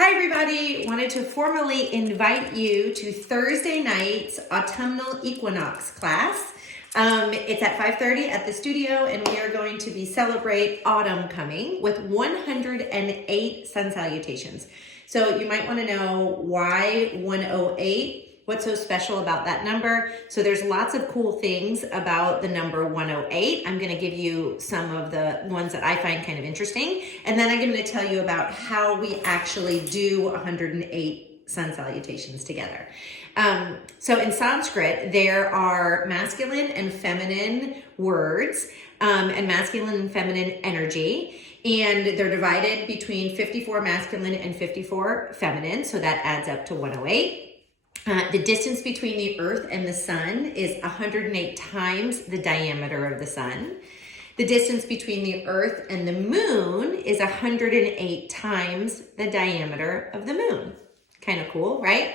Hi everybody, wanted to formally invite you to Thursday night's Autumnal Equinox class. It's at 5:30 at the studio and we are going to be celebrate autumn coming with 108 sun salutations. So you might want to know why 108. What's so special about that number? So there's lots of cool things about the number 108. I'm going to give you some of the ones that I find kind of interesting. And then I'm going to tell you about how we actually do 108 sun salutations together. So in Sanskrit, there are masculine and feminine words and masculine and feminine energy. And they're divided between 54 masculine and 54 feminine. So that adds up to 108. The distance between the earth and the sun is 108 times the diameter of the sun. The distance between the earth and the moon is 108 times the diameter of the moon. Kind of cool, right?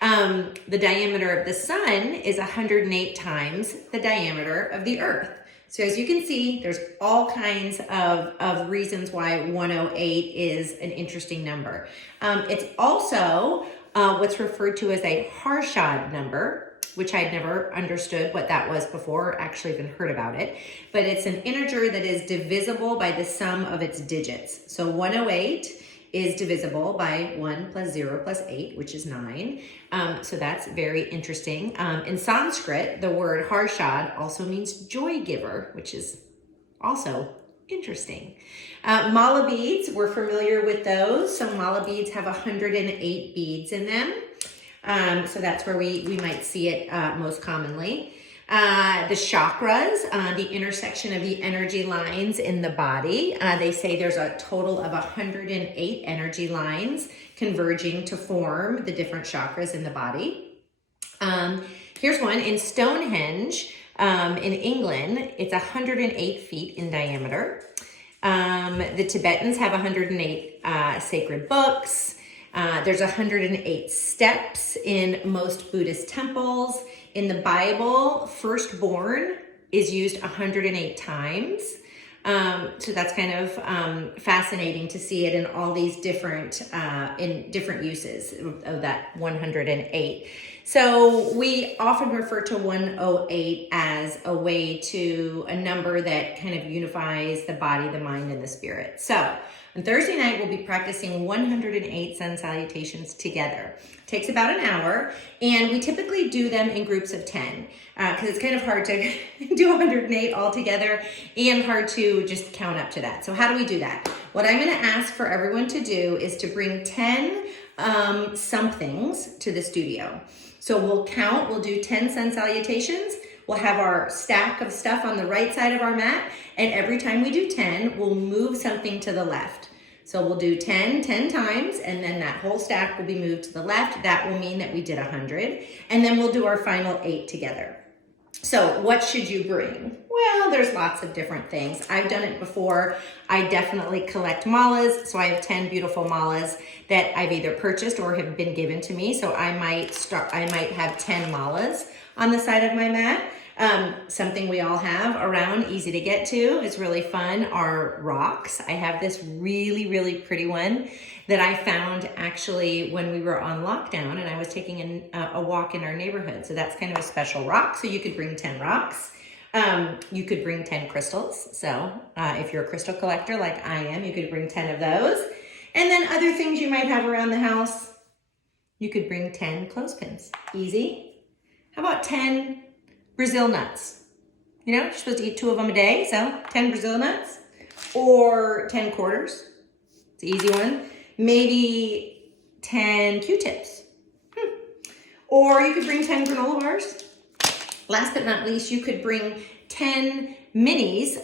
The diameter of the sun is 108 times the diameter of the earth. So as you can see, there's all kinds of reasons why 108 is an interesting number. It's also what's referred to as a Harshad number, which I'd never understood what that was before, actually even heard about it. But it's an integer that is divisible by the sum of its digits. So 108 is divisible by 1 plus 0 plus 8, which is 9. So that's very interesting. In Sanskrit, the word Harshad also means joy giver, which is also interesting. Mala beads, we're familiar with those. So mala beads have 108 beads in them. So that's where we might see it most commonly. The chakras, the intersection of the energy lines in the body. They say there's a total of 108 energy lines converging to form the different chakras in the body. Here's one in Stonehenge. In England, it's 108 feet in diameter. The Tibetans have 108 sacred books. There's 108 steps in most Buddhist temples. In the Bible, firstborn is used 108 times. So that's kind of fascinating to see it in all these different uses of that 108. So we often refer to 108 as a number that kind of unifies the body, the mind, and the spirit. So on Thursday night, we'll be practicing 108 sun salutations together. It takes about an hour, and we typically do them in groups of 10 because it's kind of hard to do 108 all together and hard to just count up to that. So how do we do that? What I'm going to ask for everyone to do is to bring 10 somethings to the studio. So we'll do 10 sun salutations. We'll have our stack of stuff on the right side of our mat. And every time we do 10, we'll move something to the left. So we'll do 10 times, and then that whole stack will be moved to the left. That will mean that we did 100. And then we'll do our final 8 together. So what should you bring? Well, there's lots of different things. I've done it before. I definitely collect malas. So I have 10 beautiful malas that I've either purchased or have been given to me. So I might have 10 malas on the side of my mat. Something we all have around, easy to get to, is really fun, are rocks. I have this really, really pretty one that I found actually when we were on lockdown and I was taking a walk in our neighborhood. So that's kind of a special rock. So you could bring 10 rocks. You could bring 10 crystals. So if you're a crystal collector like I am, you could bring 10 of those. And then other things you might have around the house, you could bring 10 clothespins. Easy. How about 10 Brazil nuts? You know, you're supposed to eat 2 of them a day, so 10 Brazil nuts. Or 10 quarters. It's an easy one. Maybe 10 Q-tips. Or you could bring 10 granola bars. Last but not least, you could bring 10 minis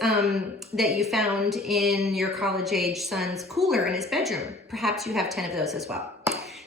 that you found in your college-age son's cooler in his bedroom. Perhaps you have 10 of those as well.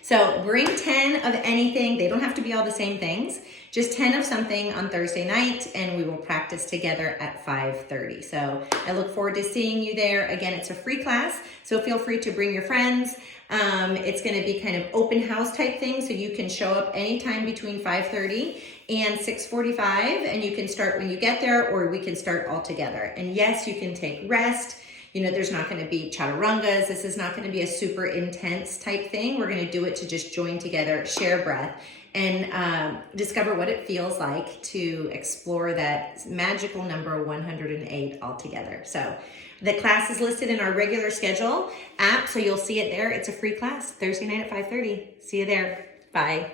So bring 10 of anything. They don't have to be all the same things. Just 10 of something on Thursday night, and we will practice together at 5:30. So I look forward to seeing you there. Again, it's a free class, so feel free to bring your friends. It's going to be kind of open house type thing, so you can show up anytime between 5:30 and 6:45, and you can start when you get there, or we can start all together. And yes, you can take rest. There's not going to be chaturangas. This is not going to be a super intense type thing. We're going to do it to just join together, share breath, and discover what it feels like to explore that magical number 108 altogether. So the class is listed in our regular schedule app, so you'll see it there. It's a free class, Thursday night at 5:30. See you there. Bye.